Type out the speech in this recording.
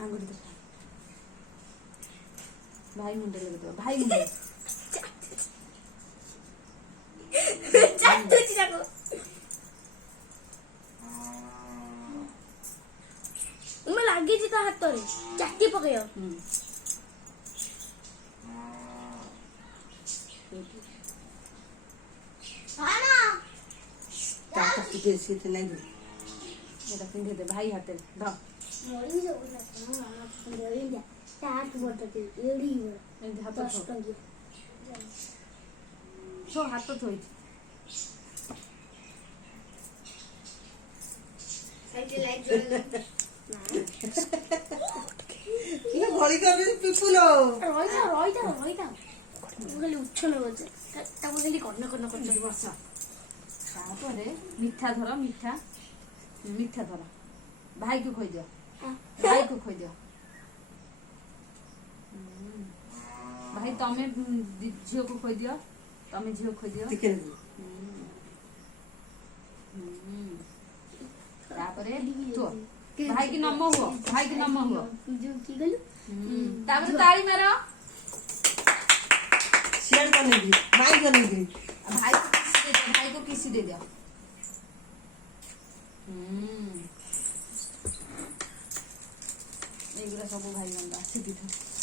आंगुरी दिखा भाई मुंडे लगे दो भाई मुंडे ଚାଟୁଛି ତାକୁ ମୁଁ ଲାଗିଛି ତା ହାତରେ ଚାଟି ପକେଇବ এটা পিন্ধে দে ভাই হাতে ধর হাত থইছি তারপরে মিঠা ধর মিঠা মিঠা ধর ভাইকে খই দিও ভাইকে খই দিও भाई तमें झील को खोई दियो तमें झील खोई दियो तापरे तो भाई की नम्म हुओ भाई की नम्म हुओ की गलु तापरे ताली मारो शेयर करेगी भाई करेगी भाई को किसी दे दियो एगुला सब भाई गंदा से पिठा